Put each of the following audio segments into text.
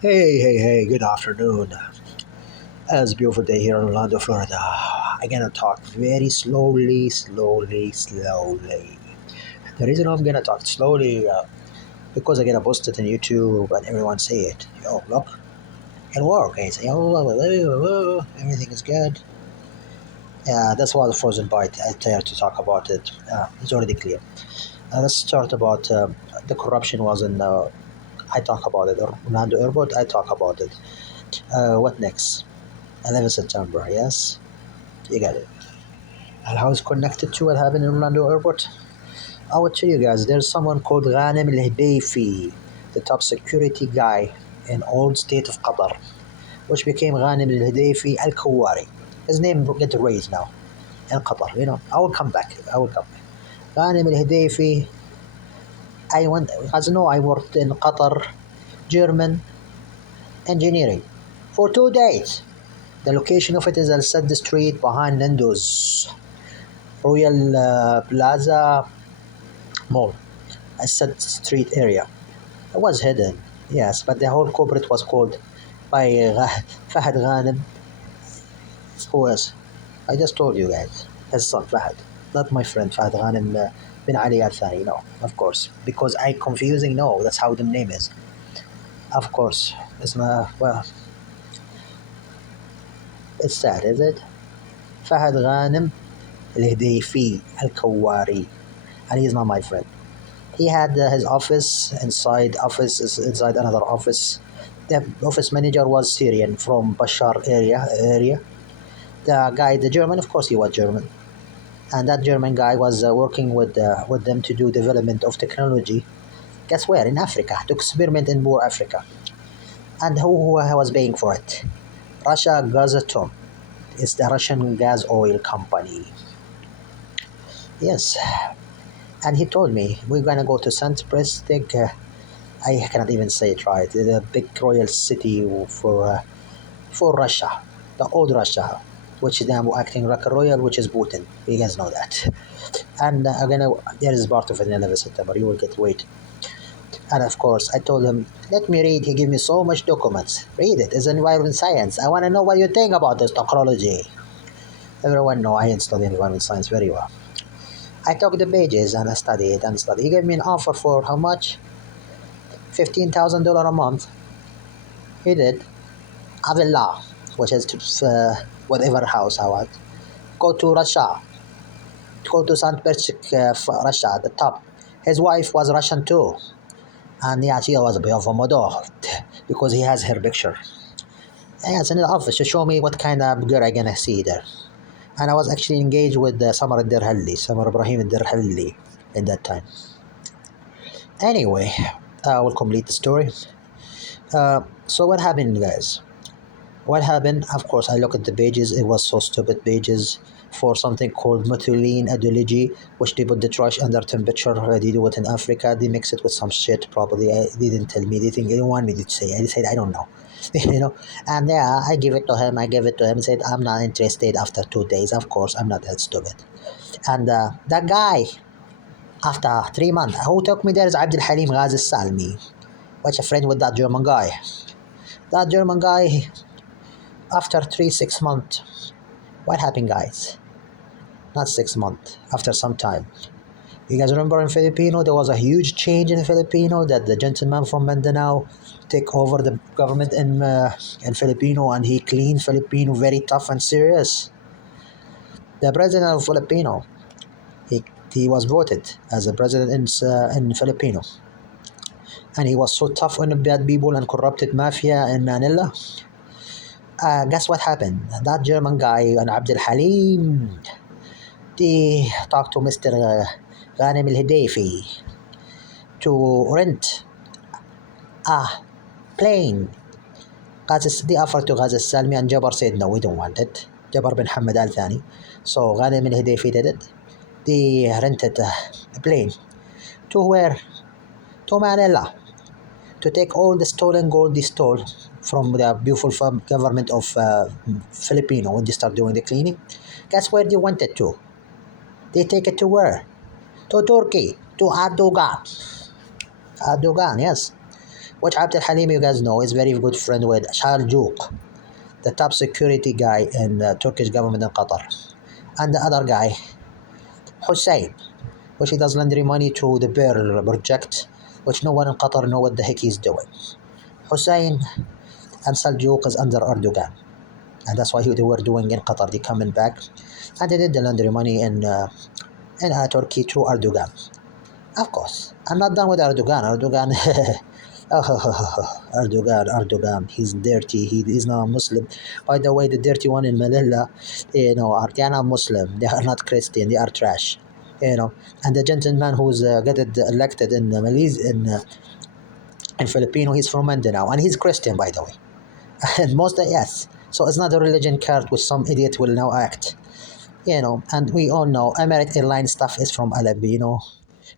Hey, good afternoon. It's a beautiful day here in Orlando, Florida. I'm gonna talk very slowly. The reason I'm gonna talk slowly, because I get to post it on YouTube and everyone see it. Yo, look, it work. I say, everything is good. Yeah, that's why the frozen bite. I try to talk about it. It's already clear. Let's start about the corruption was in. I talk about it. Orlando Airport. I talk about it. What next? 11 September. Yes. You got it. And how it's connected to what happened in Orlando Airport? I will tell you guys, there's someone called Ghanem Al Hudayfi, the top security guy in old state of Qatar, which became Ghanem Al Hudayfi Al Kawari. His name get raised now in Qatar. I will come back. I will come back. Ghanem Al Hudayfi, as you know, I worked in Qatar, German engineering for 2 days. The location of it is Al Sadd Street behind Nando's Royal Plaza Mall. I said street area. It was hidden, yes, but the whole corporate was called by Fahad Ghanem. Who else? I just told you guys. His son Fahad. Not my friend Fahad Ghanem bin Ali Al Thani, no, of course. Because I confusing, no, that's how the name is. Of course. It's not, well, it's sad, is it? Fahad Ghanem Al Hudayfi Al Kawari. And he's not my friend. He had his office is inside another office. The office manager was Syrian from Bashar area. The guy, the German, of course, he was German, and that German guy was working with them to do development of technology. Guess where? In Africa, to experiment in poor Africa. And who was paying for it? Russia Gazatom. It's the Russian gas oil company. Yes, and he told me we're gonna go to Saint Petersburg. I cannot even say it right. The big royal city for Russia, the old Russia, which is now acting like a royal, which is Putin. You guys know that. And again, there is part of it in 11 September. You will get wait. And of course, I told him, let me read. He gave me so much documents. Read it. It's environment science. I want to know what you think about this technology. Everyone know I study environment science very well. I took the pages and I studied and studied. He gave me an offer for how much? $15,000 a month. He did. A villa, which is whatever house I want. Go to Russia. Go to St. Petersburg, Russia, at the top. His wife was Russian too. And yeah, she was a bit of a model because he has her picture. And yeah, it's in the office to show me what kind of girl I gonna see there. And I was actually engaged with Samar Samar Ibrahim Derhalli in that time. Anyway, I will complete the story. So what happened, guys? What happened? Of course, I look at the pages. It was so stupid pages for something called methylene ideology, which they put the trash under temperature. They do it in Africa. They mix it with some shit. Probably they didn't tell me. They think they didn't want me to say. I said I don't know, And yeah, I give it to him. I gave it to him. Said I'm not interested. After 2 days, of course, I'm not that stupid. And that guy, after 3 months, who took me there is Abdul Halim Ghazi Salmi, which a friend with that German guy. That German guy, after 6 months, what happened, guys? Not 6 months, after some time. You guys remember in Filipino, there was a huge change in Filipino that the gentleman from Mindanao take over the government in Filipino and he cleaned Filipino very tough and serious. The president of Filipino, he, he was voted as a president in Filipino. And he was so tough on the bad people and corrupted mafia in Manila. Guess what happened? That German guy, and Abdul Halim, they talked to Mr. Ghanem Al Hudayfi to rent a plane. They offered to Ghaz Salmi and Jabbar said no, we don't want it. Jabbar bin Hamad Al Thani. So Ghanem Al Hudayfi did it. They rented a plane to where? To Manila to take all the stolen gold they stole from the beautiful government of Filipino when they start doing the cleaning. Guess where they went it to? They take it to where? To Turkey, to Erdogan. Erdogan, yes. which Abd al Halim, you guys know, is very good friend with Shaljuk, the top security guy in the Turkish government in Qatar. And the other guy, Hussein, which he does laundry money through the Pearl project, which no one in Qatar know what the heck he's doing. Hussein and Saljuk is under Erdogan, and that's why they were doing in Qatar. They coming back, and they did the laundry money in Turkey through Erdogan. Of course, I'm not done with Erdogan. Erdogan, Erdogan. He's dirty. He is not a Muslim. By the way, the dirty one in Manila, they are not Muslim. They are not Christian. They are trash. And the gentleman who's got elected in Malaysia in Filipino, he's from Mindanao, and he's Christian, by the way. And most yes. So it's not a religion card which some idiot will now act. And we all know Emirates Airline stuff is from Alabino.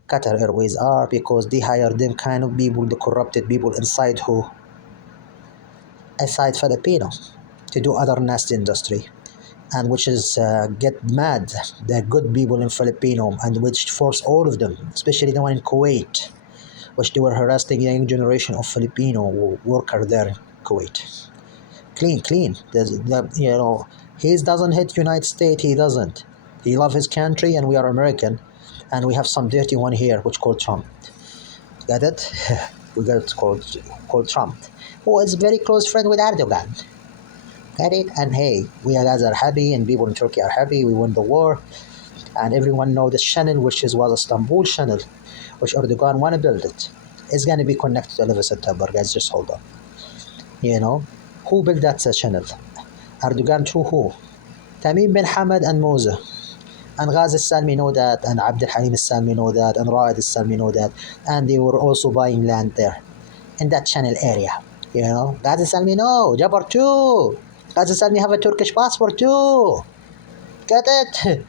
Qatar Airways are because they hire them kind of people, the corrupted people inside Filipino, to do other nasty industry, and which is get mad the good people in Filipino, and which force all of them, especially the one in Kuwait, which they were harassing young generation of Filipino worker there in Kuwait. Clean. He doesn't hate United States. He doesn't. He love his country, and we are American, and we have some dirty one here, which called Trump. Got it? We got it called Trump, who is very close friend with Erdogan. Got it? And hey, we guys are happy, and people in Turkey are happy. We won the war, and everyone know the channel, which was Istanbul channel, which Erdogan wanna build it. It's gonna be connected to 11 September, guys. Just hold on. Who built that channel? Erdogan through who? Tamim bin Hamad and Moza. And Ghazi Salmi know that, and Abd al Halim Salmi know that, and Raed Salmi know that, and they were also buying land there in that channel area. Ghazi Salmi know, Jabbar too. Ghazi Salmi have a Turkish passport too. Get it?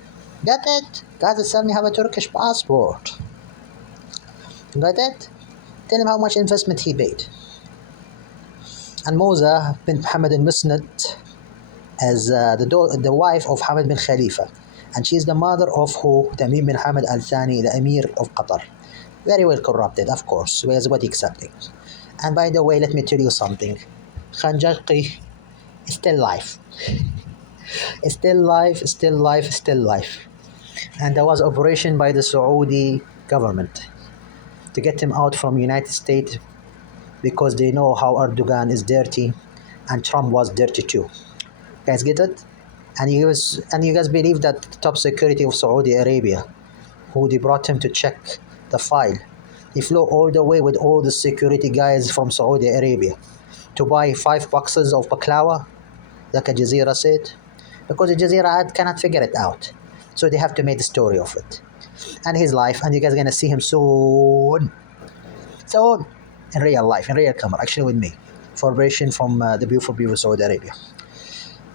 Ghazi Salmi have a Turkish passport. Got it? Tell him how much investment he paid. And Moza bin Mohammed al-Musnad as the wife of Hamad bin Khalifa, and she is the mother of who? Tamim bin Hamad Al Thani, the Emir of Qatar. Very well corrupted, of course, whereas what accepting. And by the way, let me tell you something. Khanjaki is still life. Still life. And there was operation by the Saudi government to get him out from United States, because they know how Erdogan is dirty, and Trump was dirty too. Guys, get it? And you guys believe that the top security of Saudi Arabia, who they brought him to check the file, he flew all the way with all the security guys from Saudi Arabia to buy 5 boxes of baklawa, like Al Jazeera said, because Al Jazeera cannot figure it out. So they have to make the story of it. And his life, and you guys are gonna see him soon. In real life, in real camera, actually with me, for operation from the beautiful people of Saudi Arabia.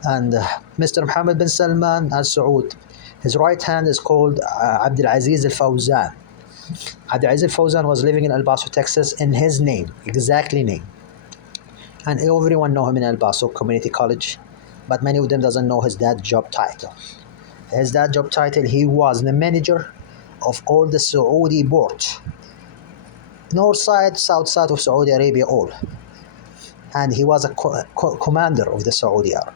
And Mr. Mohammed bin Salman Al Saud, his right hand is called Abdul Aziz Al Fawzan. Abdul Aziz Al Fawzan was living in El Paso, Texas, in his name, exactly name. And everyone know him in El Paso Community College, but many of them doesn't know his dad job title. His dad job title, he was the manager of all the Saudi ports, north side, south side of Saudi Arabia, all. And he was a commander of the Saudi Army.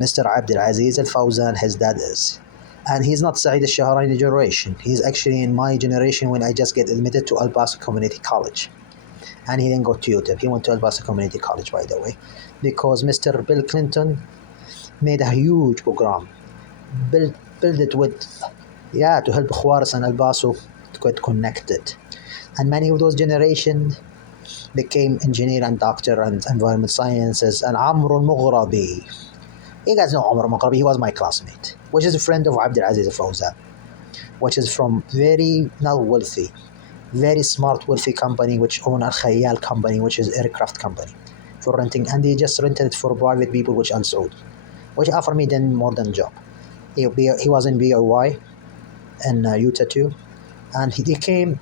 Mr. Abdul Aziz Al Fawzan, his dad is. And he's not Saeed Al Shahrani generation. He's actually in my generation when I just get admitted to El Paso Community College. And he didn't go to UTEP. He went to El Paso Community College, by the way, because Mr. Bill Clinton made a huge program. Build it with, to help Juarez and El Paso to get connected. And many of those generations became engineer and doctor and environment sciences. And Amr al-Mughrabi, you guys know Amr al-Mughrabi, he was my classmate, which is a friend of Abdul Aziz Al Fawzan, which is from very not wealthy, very smart wealthy company, which own Al Khayal company, which is aircraft company for renting, and they just rented it for private people, which Al Saud, which offered me then more than job. He was in BOY in Utah too, and he came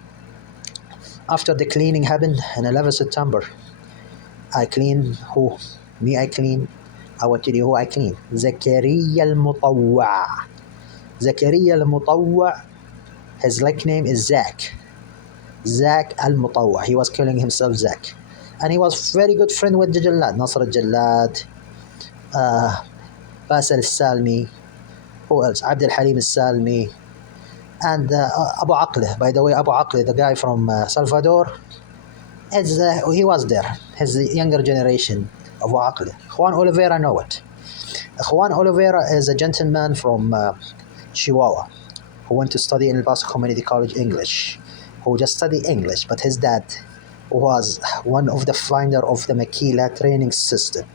after the cleaning happened on 11 September. I clean who? Me, I clean. I will tell you who I clean. Zakaria al-Mutawwa. Zakaria al-Mutawwa, his nickname is Zak. Zak al-Mutawwa. He was calling himself Zak. and he was very good friend with the Jalad, Nasr al-Jalad, uh, Basel al-Salmi, who else? Abd al-Halim al-Salmi, and Abu Aqle. By the way, Abu Aqle, the guy from Salvador, he was there. His younger generation, Abu Aqle. Juan Oliveira know it. Juan Oliveira is a gentleman from Chihuahua who went to study in El Paso Community College English, who just studied English, but his dad was one of the founder of the Maquila training system,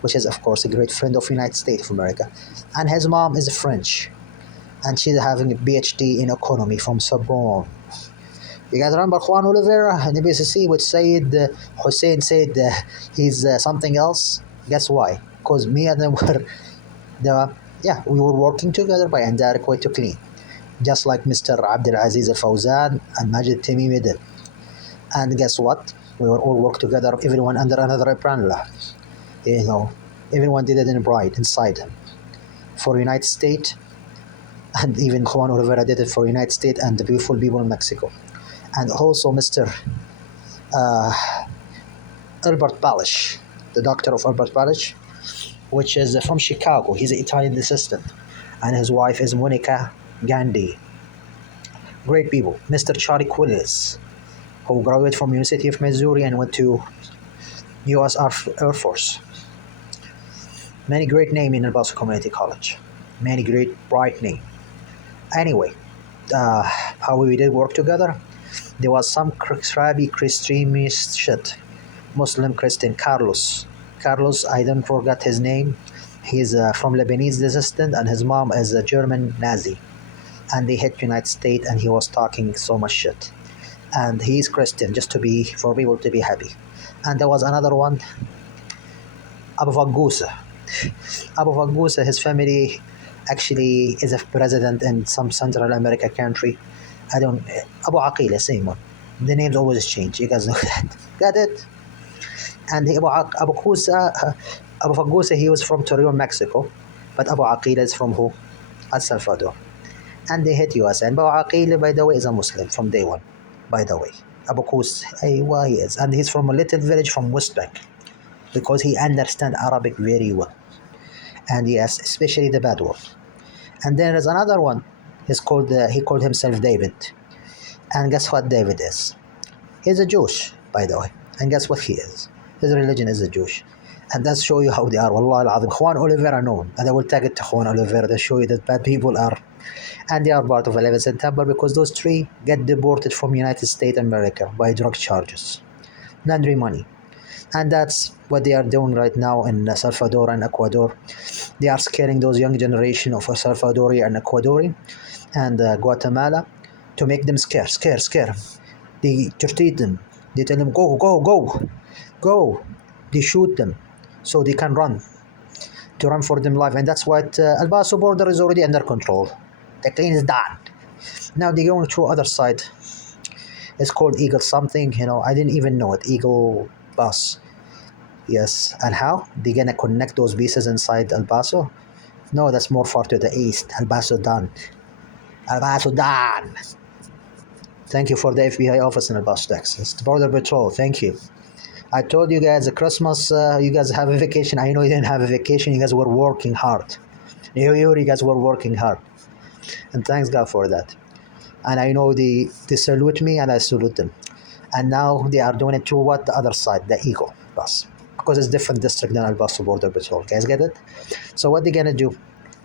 which is of course a great friend of United States of America. And his mom is French, and she's having a PhD in economy from Sorbonne. You guys remember Juan Oliveira in the BCC, which Said Hussein said he's something else? Guess why? Because me and him were the we were working together by indirect way to clean, just like Mr. Abdul Aziz Al Fawzan and Majid Tamimi did. And guess what? We were all work together, everyone under another umbrella. You know, everyone did it in pride inside him. For United States, and even Juan Oliveira did it for United States and the beautiful people in Mexico. And also Mr. Uh, Albert Balish, the doctor of Albert Balish, which is from Chicago. He's an Italian assistant. And his wife is Monica Gandhi. Great people. Mr. Charlie Quillis, who graduated from University of Missouri and went to U.S. Air Force. Many great name in El Paso Community College. Many great bright name. Anyway, how we did work together. There was some crabby extremist shit. Muslim Christian Carlos. Carlos, I don't forget his name. He's from Lebanese descent and his mom is a German Nazi. And they hit United States and he was talking so much shit. And he's Christian just to be for people to be happy. And there was another one, Abu Fagusa. Abu Fagusa, his family actually is a president in some Central America country. I don't Abu Aqila, same one. The names always change. You guys know that. Got it? And Abu Kusa, Abu Fagusa, he was from Torreon, Mexico, but Abu Aqila is from who? El Salvador. And they hit US. And Abu Aqila, by the way, is a Muslim from day one. By the way, Abu Kus, well, he is, and he's from a little village from West Bank, because he understands Arabic very well. And yes, especially the bad word. And then there's another one. He called himself David. And guess what David is? He's a Jewish, by the way. And guess what he is? His religion is a Jewish. And that's show you how they are. Wallah al-Azim. Juan Oliveira known. And I will tag it to Juan Oliveira to show you that bad people are. And they are part of 11 September because those three get deported from United States America by drug charges. Laundry money. And that's what they are doing right now in Salvador and Ecuador. They are scaring those young generation of Salvadori and Ecuadori and Guatemala to make them scare. They treat them. They tell them, go. They shoot them so they can run for them life. And that's what El Paso border is already under control. The clean is done. Now they're going through other side. It's called Eagle something, I didn't even know it. Eagle bus. Yes. And how? They're gonna connect those pieces inside El Paso? No, that's more far to the east. El Paso done. Thank you for the FBI office in El Paso, Texas. The Border Patrol, thank you. I told you guys at Christmas, you guys have a vacation. I know you didn't have a vacation. You guys were working hard. You guys were working hard. And thanks God for that. And I know they salute me and I salute them. And now they are doing it to what? The other side, the Eagle bus. Because it's different district than El Paso Border Patrol. Guys get it? So what they're going to do?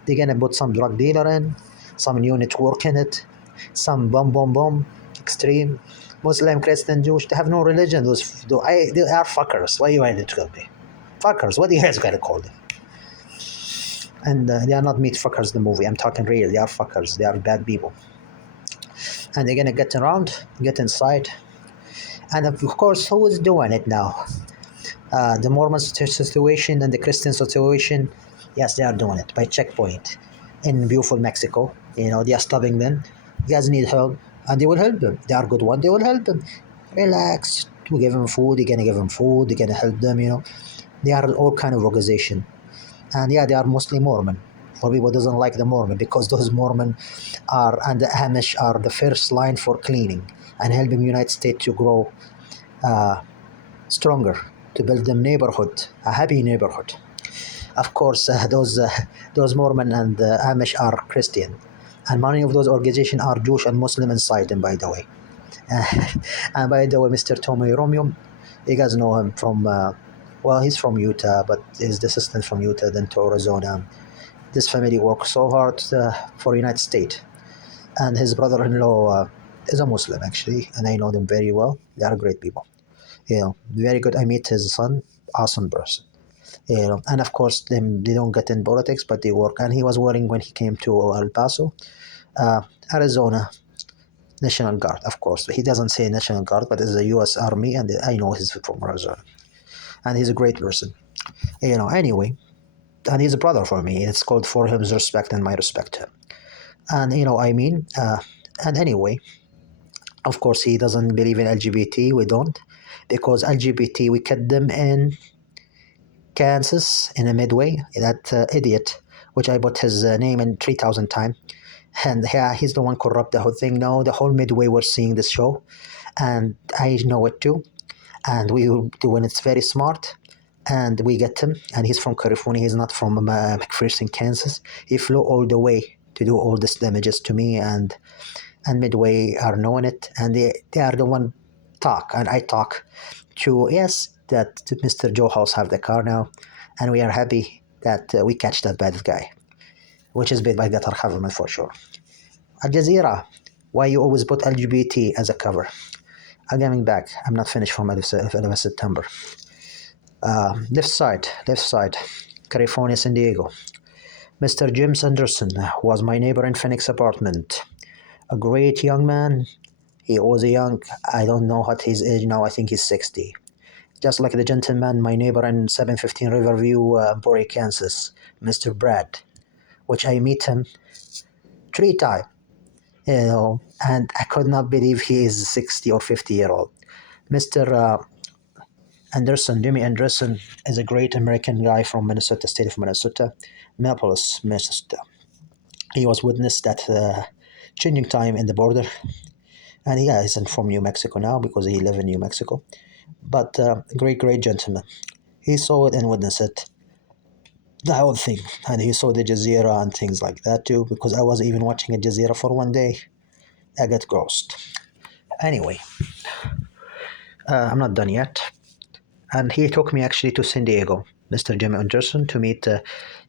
They're going to put some drug dealer in, some new network in it, some bomb, extreme, Muslim, Christian, Jewish. They have no religion. They are fuckers. What are you going to tell me? Fuckers. What are you guys going to call them? And they are not meat fuckers, the movie. I'm talking real. They are fuckers. They are bad people. And they're going to get inside. And of course, who is doing it now? The Mormon situation and the Christian situation. Yes, they are doing it by checkpoint in beautiful Mexico. They are stopping them. You guys need help. And they will help them. They are good ones. They will help them. Relax. We give them food. They're going to give them food. They're going to help them, They are all kind of organization. And yeah, they are mostly Mormon. For people who doesn't like the Mormon, because those Mormon are and the Amish are the first line for cleaning and helping United States to grow stronger, to build them neighborhood, a happy neighborhood. Of course, those Mormon and Amish are Christian, and many of those organizations are Jewish and Muslim inside them. By the way, and by the way, Mr. Tommy Romeo, you guys know him from. Well, he's from Utah, but he's the assistant from Utah, then to Arizona. This family works so hard for United States, and his brother-in-law is a Muslim actually, and I know them very well. They are great people. Very good. I meet his son, awesome person. And of course, they don't get in politics, but they work. And he was wearing when he came to El Paso, uh, Arizona National Guard. Of course, he doesn't say National Guard, but it's the U.S. Army, and I know he's from Arizona, and he's a great person. Anyway, and he's a brother for me. It's called for his respect and my respect to him. And and anyway, of course, he doesn't believe in LGBT. We don't, because LGBT we kept them in Kansas in a Midway. That idiot, which I put his name in 3,000 times. And yeah, he's the one corrupt the whole thing. No, the whole Midway were seeing this show, and I know it too. And we do when it's very smart, and we get him. And he's from California. He's not from McPherson, Kansas. He flew all the way to do all this damages to me, and Midway are knowing it, and they are the one talk, and I talk to yes that Mr. Joe House have the car now, and we are happy that we catch that bad guy, which is paid by Qatar government for sure. Al Jazeera, why you always put LGBT as a cover? I'm coming back. I'm not finished from 11 September. Left side, California, San Diego. Mr. Jim Sanderson was my neighbor in Phoenix apartment. A great young man. He was a young, I don't know what his age now, I think he's 60. Just like the gentleman, my neighbor in 715 Riverview, Borey, Kansas, Mr. Brad, which I meet him 3 times, and I could not believe he is 60 or 50-year-old. Mr. Anderson, Jimmy Anderson, is a great American guy from Minnesota, state of Minnesota, Minneapolis, Minnesota. He was witness that changing time in the border, and yeah, he's from New Mexico now because he live in New Mexico. But great gentleman. He saw it and witnessed it, the whole thing, and he saw the Jazeera and things like that too. Because I was even watching a Jazeera for one day, I got grossed. Anyway, I'm not done yet, and he took me actually to San Diego, Mr. Jimmy Anderson, to meet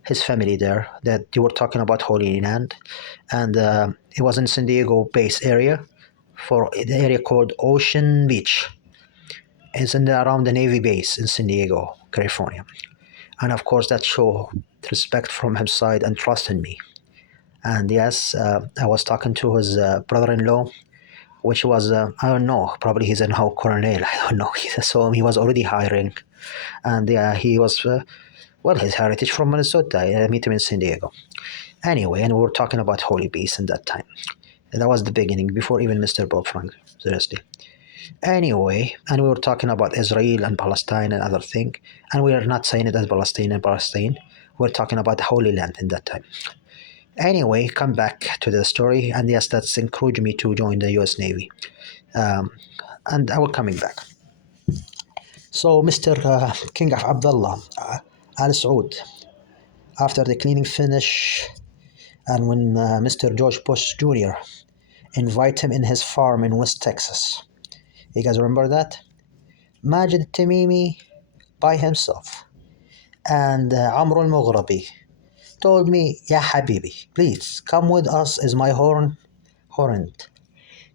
his family there. That you were talking about Holy Land, and it was in San Diego base area, for the area called Ocean Beach. It's around the Navy base in San Diego, California. And of course, that showed respect from his side and trust in me. And yes, I was talking to his brother-in-law, which was, I don't know, probably he's a now colonel. I don't know. So he was already hiring. And he was, well, his heritage from Minnesota. I met him in San Diego. Anyway, and we were talking about Holy Peace in that time. And that was the beginning, before even Mr. Bob Frank, seriously. Anyway, and we were talking about Israel and Palestine and other thing, and we are not saying it as Palestine and Palestine. We're talking about the Holy Land in that time. Anyway, come back to the story, and yes, that's encouraged me to join the U.S. Navy, um, and I will coming back. So, Mr. King of Abdullah Al Saud, after the cleaning finish, and when Mr. George Bush Jr. invite him in his farm in West Texas, you guys remember that? Majid Tamimi by himself, and Amr al-Mughrabi told me, "Ya Habibi, please come with us as my horn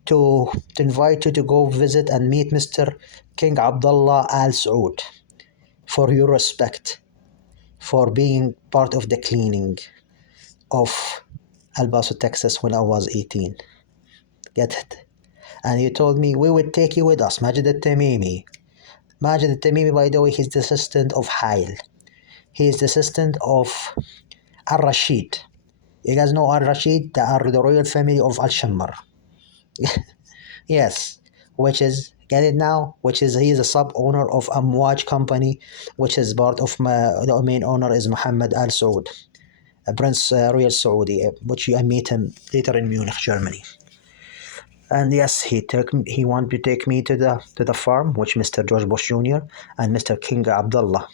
to invite you to go visit and meet Mr. King Abdullah Al Saud for your respect for being part of the cleaning of El Paso, Texas when I was 18. Get it? And he told me we would take you with us, Majid al-Tamimi. Majid al-Tamimi, by the way, he's the assistant of Hail. He is the assistant of Al-Rashid. You guys know Al-Rashid? They are the royal family of Al-Shammar. Yes, which is, get it now? Which is, he is a sub-owner of Amwaj company, which is part of the main owner is Mohammed Al Saud, Prince Royal Saudi, which I meet him later in Munich, Germany. And yes, he wanted to take me to the farm, which Mr. George Bush Jr. and Mr. King Abdullah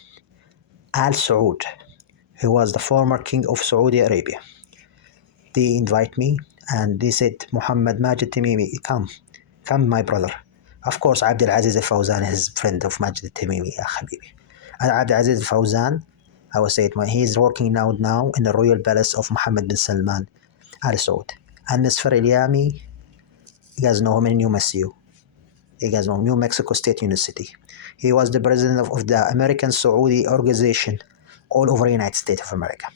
Al Saud, who was the former king of Saudi Arabia. They invite me and they said, Muhammad Majid Tamimi, come, my brother. Of course, Abdul Aziz Al Fawzan is friend of Majid Tamimi, ya habibi. And Abdul Aziz Al Fawzan, I would say it, he's working now in the royal palace of Mohammed bin Salman Al Saud. And Mr. Ilyami, you guys know him in New Mexico. You guys know New Mexico State University. He was the president of the American Saudi organization all over the United States of America.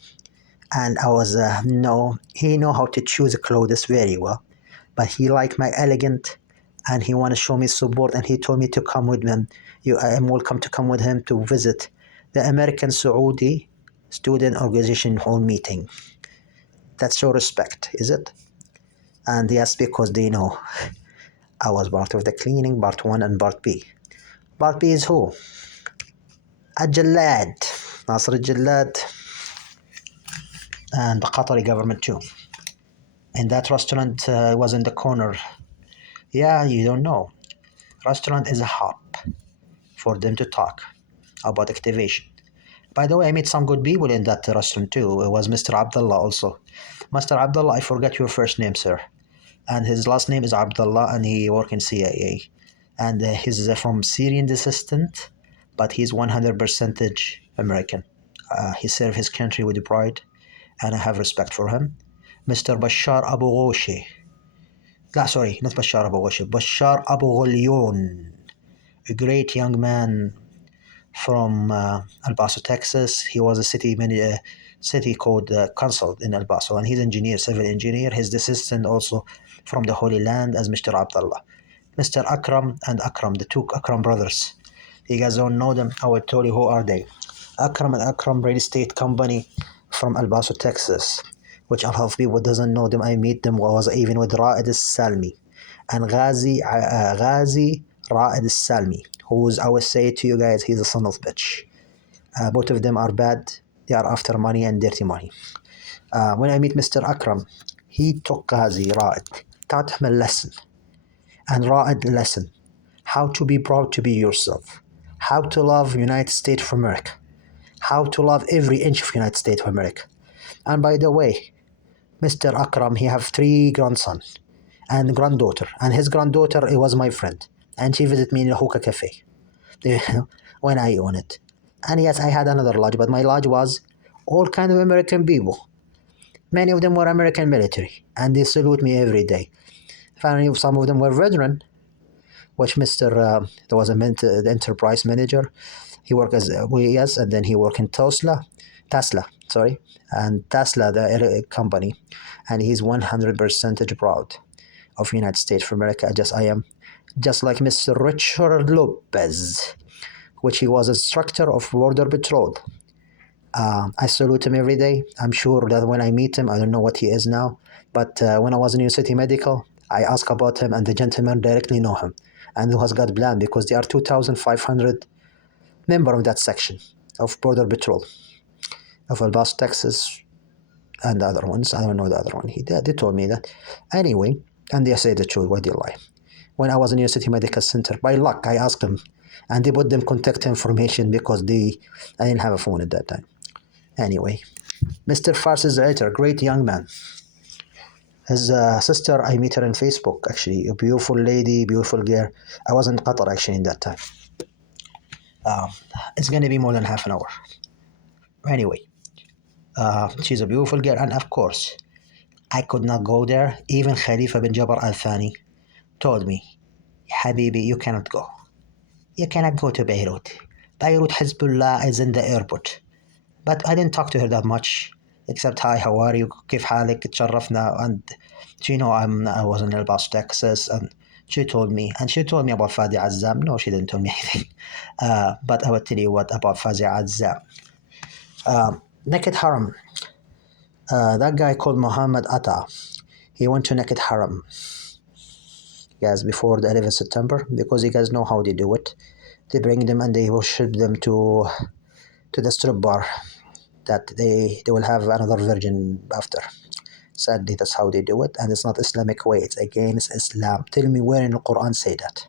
And I was no, he know how to choose clothes very well, but he liked my elegant, and he want to show me support, and he told me to come with him. I am welcome to come with him to visit the American Saudi Student Organization Hall meeting. That's your respect, is it? And yes, because they know I was part of the cleaning, part one and part B. Part B is who? الجلاد ناصر الجلاد and the Qatari government too. And that restaurant was in the corner. Yeah, you don't know. Restaurant is a hub for them to talk about activation. By the way, I met some good people in that restaurant too. It was Mr. Abdullah also. Mr. Abdullah, I forgot your first name, sir. And his last name is Abdullah, and he work in CIA. And he's from Syrian descent, but he's 100% American. He served his country with pride, and I have respect for him. Mr. Bashar Abu Ghoshi. لا, sorry, not Bashar Abu Ghoshi. Bashar Abu Gholyon, a great young man from El Paso, Texas. He was a city called consul in El Paso, and he's engineer, civil engineer. His descendant also from the Holy Land as Mr. Abdullah. Mr. Akram and Akram, the two Akram brothers. You guys don't know them. I will tell you who are they. Akram and Akram Real Estate Company from El Paso, Texas, which a lot of people doesn't know them. I meet them. I was even with Ra'id Al-Salmi and Ghazi Ra'id Al-Salmi, who's, I will say to you guys, he's a son of bitch. Both of them are bad. They are after money and dirty money. When I meet Mr. Akram, he took Ghazi Ra'id, taught him a lesson. And Ra'id lesson, how to be proud to be yourself, how to love United States of America, how to love every inch of United States of America. And by the way, Mr. Akram, he have 3 grandsons and granddaughter, and his granddaughter was my friend, and she visited me in the hookah cafe when I own it. And yes, I had another lodge, but my lodge was all kind of American people. Many of them were American military, and they salute me every day. Finally, some of them were veteran, which Mr. There was the enterprise manager. He worked as yes, and then he worked in Tesla, sorry, and Tesla, the company, and he's 100% proud of United States of America. I am, just like Mr. Richard Lopez, which he was instructor of Border Patrol. I salute him every day. I'm sure that when I meet him, I don't know what he is now, but when I was in New City Medical, I asked about him, and the gentleman directly know him, and who has got blamed because they are 2,500 member of that section of Border Patrol of El Paso, Texas, and the other ones. I don't know the other one. They told me that. Anyway, and they say the truth. Why they lie? When I was in New City Medical Center, by luck, I asked them, and they put them contact information because I didn't have a phone at that time. Anyway, Mr. Fars is the editor, great young man. His sister, I met her on Facebook, actually. A beautiful lady, beautiful girl. I was in Qatar, actually, in that time. It's going to be more than half an hour. Anyway, she's a beautiful girl. And of course, I could not go there. Even Khalifa bin Jabr al-Thani told me, Habibi, you cannot go. You cannot go to Beirut. Beirut Hezbollah is in the airport. But I didn't talk to her that much. Except, hi, how are you? كيف حالك? تشرفنا. And she know I was in El Paso, Texas, and she told me about Fadi Azzam. No, she didn't tell me anything. But I will tell you what about Fadi Azzam. Naked Haram. That guy called Muhammad Atta. He went to Naked Haram. Yes, before the 11th September, because you guys know how they do it. They bring them and they worship them to the strip bar. That they will have another virgin after. Sadly, that's how they do it, and it's not Islamic way. It's against Islam. Tell me where in the Quran say that.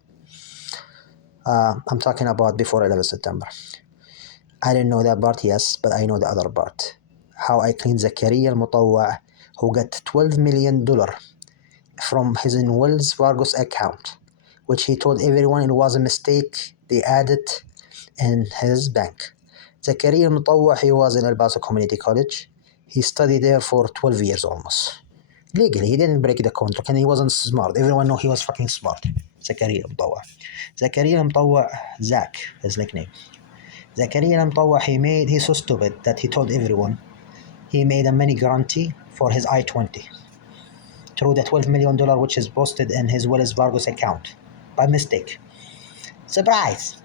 I'm talking about before 11 September. I didn't know that part, yes, but I know the other part. How I cleaned Zakaria al-Mutawwa, who got $12 million from his in Wells Fargo's account, which he told everyone it was a mistake. They added in his bank. Zakaria al-Mutawwa, he was in El Paso Community College. He studied there for 12 years almost. Legally, he didn't break the contract and he wasn't smart. Everyone know he was fucking smart. Zakaria al-Mutawwa. Zakaria al-Mutawwa, Zach, his nickname. Zakaria al-Mutawwa, he's so stupid that he told everyone he made a mini guarantee for his I-20 through the $12 million which is posted in his Wells Fargo's account by mistake. Surprise!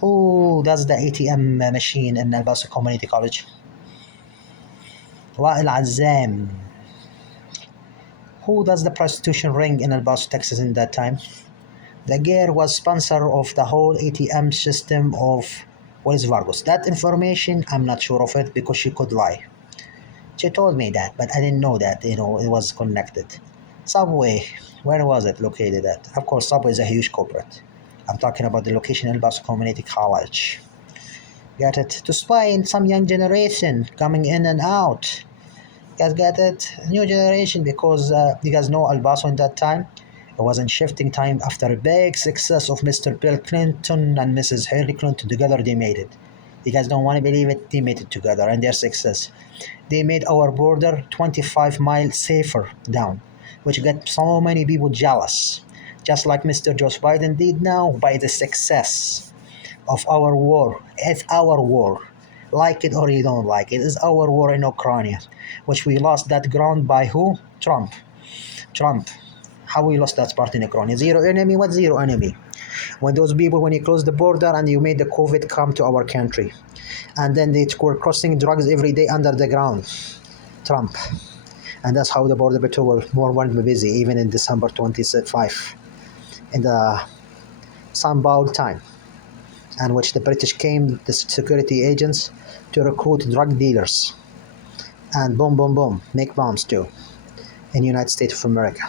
Who does the ATM machine in El Paso Community College? Wa'il Azam. Who does the prostitution ring in El Paso, Texas in that time? The girl was sponsor of the whole ATM system of Wells Fargo's. That information, I'm not sure of it because she could lie. She told me that, but I didn't know that, it was connected. Subway, where was it located at? Of course, Subway is a huge corporate. I'm talking about the location in El Paso Community College. Get it? To spy in some young generation coming in and out. You guys get it? New generation because you guys know El Paso in that time. It was in shifting time after a big success of Mr. Bill Clinton and Mrs. Hillary Clinton together. They made it. You guys don't want to believe it. They made it together and their success. They made our border 25 miles safer down, which got so many people jealous. Just like Mr. Joe Biden did now by the success of our war. It's our war. Like it or you don't like it. It's our war in Ukraine, which we lost that ground by who? Trump. Trump. How we lost that part in Ukraine? Zero enemy? What zero enemy? When those people, when you closed the border and you made the COVID come to our country, and then they were crossing drugs every day under the ground. Trump. And that's how the border patrol were more busy, even in December 25, in the Sun Bowl time, in which the British came, the security agents, to recruit drug dealers and boom, boom, boom, make bombs too in the United States of America.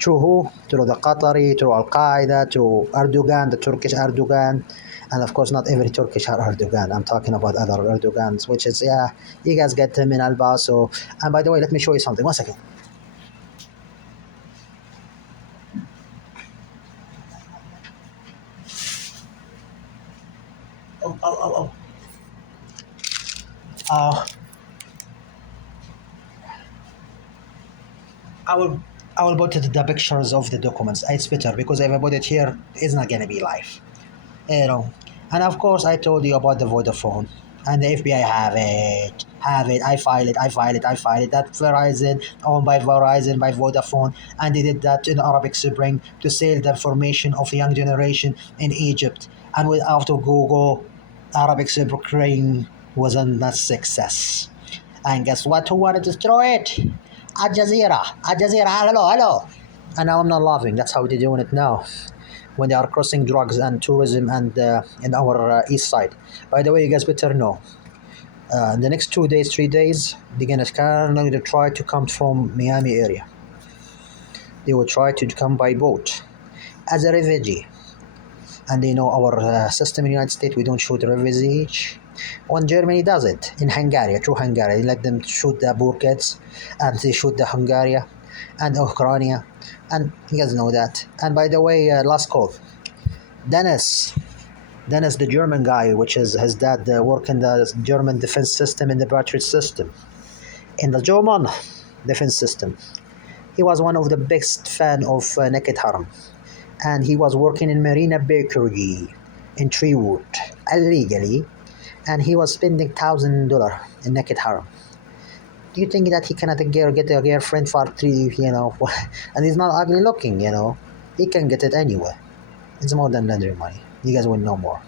Through who? Through the Qatari, through Al Qaeda, through Erdogan, the Turkish Erdogan, and of course not every Turkish are Erdogan. I'm talking about other Erdogans, which is you guys get them in El Paso. And by the way, let me show you something. 1 second. Oh. Uh, I will I will put the pictures of the documents. It's better because if I put it here, it's not gonna be live. You know. And of course, I told you about the Vodafone, and the FBI have it. I file it. That Verizon owned by Verizon by Vodafone, and they did that in Arabic Spring to sell the information of the young generation in Egypt. And without Google, Arabic Spring wasn't a success. And guess what? Who wanted to destroy it? Al Jazeera. Al Jazeera. Hello. And now I'm not laughing. That's how they're doing it now when they are crossing drugs and tourism and in our east side. By the way, you guys better know. In the next 2 days, 3 days, they're gonna kind of try to come from Miami area. They will try to come by boat as a refugee. And they know our system in the United States, we don't shoot refugees. When Germany does it, in Hungary, through Hungary, they let them shoot the poor kids, and they shoot the Hungary and Ukraine, and you guys know that. And by the way, last call, Dennis, the German guy, which is his dad, work in the German defense system, in the battery system, in the German defense system. He was one of the biggest fan of Naked Haram, and he was working in Marina Bakery in Treewood illegally, and he was spending $1,000 in Naked Haram. Do you think that he cannot get a girlfriend for three, and he's not ugly looking, he can get it anyway. It's more than laundry money. You guys will know more.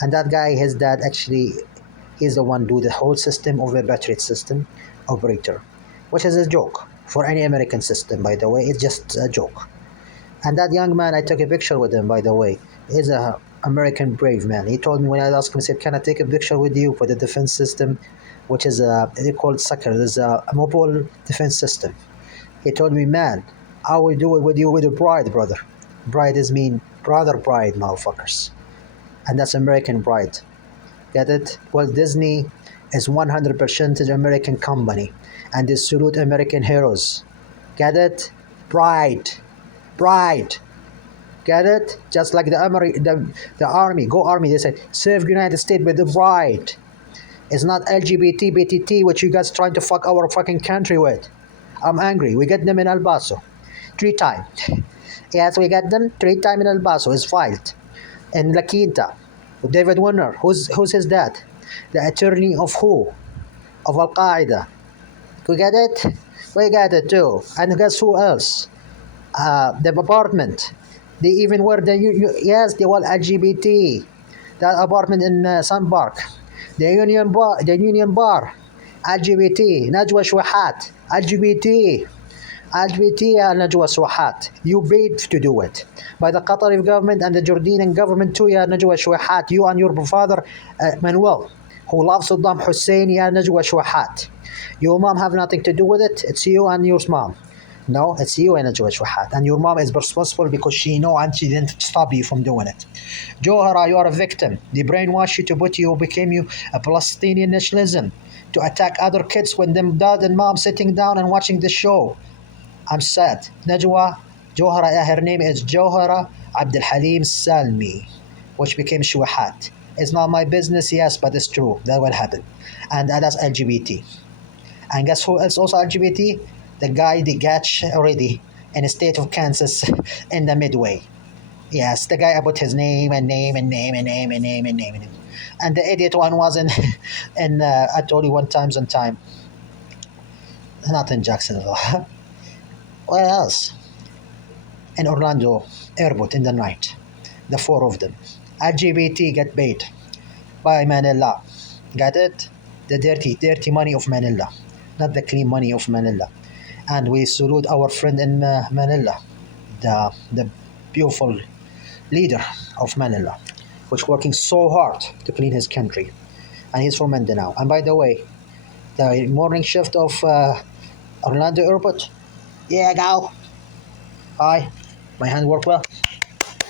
And that guy, his dad, actually, he's the one do the whole system of a battery system operator, which is a joke for any American system, by the way. It's just a joke. And that young man, I took a picture with him, by the way. He's a American brave man. He told me when I asked him, he said, "Can I take a picture with you for the defense system which is they call it sucker. There's a mobile defense system. He told me, man, I will do it with you with a bride, brother. Bride is mean brother bride, motherfuckers, and that's American bride. Get it? Walt Disney is 100% an American company, and they salute American heroes. Get it? Bride, bride. Get it? Just like the army, go army. They say serve United States with the bride. It's not LGBT, BTT, which you guys trying to fuck our fucking country with. I'm angry. We get them in El Paso, 3 times. Yes, we get them 3 times in El Paso. It's filed in La Quinta. David Warner, who's his dad? The attorney of who? Of Al Qaeda. We get it? We get it too. And guess who else? The apartment. They even were yes, they were LGBT. That apartment in Sun Park. The Union Bar. LGBT. Najwa Shwahat. LGBT. LGBT and Najwa Swahat. You paid to do it. By the Qatari government and the Jordanian government too, ya Najwa Swahat. You and your father, Manuel, who loves Saddam Hussein, ya Najwa Swahat. Your mom have nothing to do with it. It's you and your mom. No, it's you and Najwa Swahat. And your mom is responsible because she know and she didn't stop you from doing it. Johara, you are a victim. They brainwash you to put you, became you a Palestinian nationalism. To attack other kids when them dad and mom sitting down and watching the show. I'm sad. Najwa Johara, her name is Johara Abdul Halim Salmi, which became Shuhat. It's not my business, yes, but it's true. That will happen. And that's LGBT. And guess who else also LGBT? The guy they catch already in the state of Kansas in the Midway. Yes, the guy I put his name and name and name and name and name and name and name. And the idiot one was in I told you one times on time. Not in Jacksonville. Where else? In Orlando Airport in the night. The 4 of them. LGBT get paid by Manila. Got it? The dirty money of Manila. Not the clean money of Manila. And we salute our friend in Manila. The beautiful leader of Manila, which working so hard to clean his country. And he's from Mindanao. And by the way, the morning shift of Orlando Airport, yeah, go. Hi, my hand work well.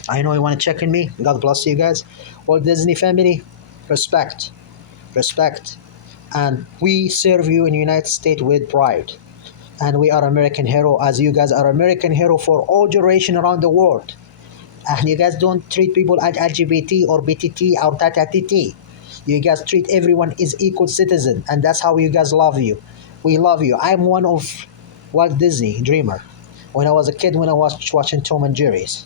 I know you want to check on me. God bless you guys. Walt Disney family, respect, respect. And we serve you in the United States with pride. And we are American hero as you guys are American hero for all duration around the world. And you guys don't treat people as LGBT or BTT or TTT. You guys treat everyone as equal citizen, and that's how you guys love you. We love you. I'm one of Walt Disney dreamer. When I was a kid, when I was watching Tom and Jerry's,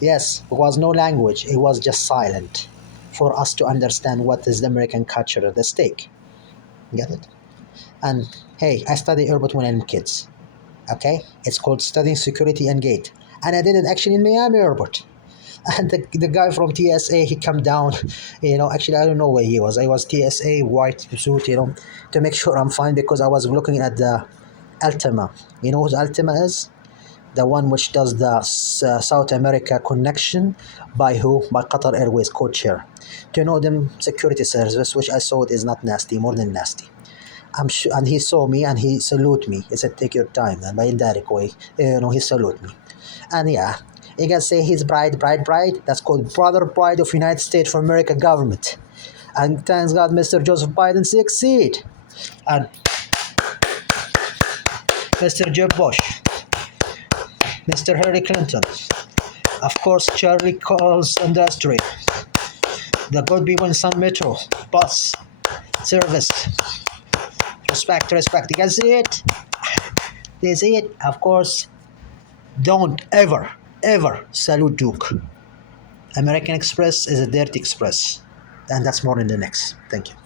yes, it was no language. It was just silent for us to understand what is the American culture at the stake. Get it? And hey, I study Airport when I'm kids. Okay, it's called studying security and gate, and I did it actually in Miami Airport. And the guy from TSA, he come down, actually I don't know where he was. I was TSA white suit, to make sure I'm fine because I was looking at the Altima. You know who Altima is? The one which does the South America connection by who? By Qatar Airways code-share. To know them security service, which I saw it is not nasty, more than nasty. I'm sure, and he saw me and he salute me. He said, "Take your time," and by indirect way, he salute me. And yeah, you can say he's bride. That's called brother bride of United States of America government. And thanks God, Mr. Joseph Biden succeed. And Mr. Jeb Bush, Mr. Hillary Clinton, of course, Charlie Coles Industry, the good people in Sun Metro, bus, service, respect. You guys see it? They see it? Of course, don't ever salute Duke. American Express is a dirty express. And that's more in the next. Thank you.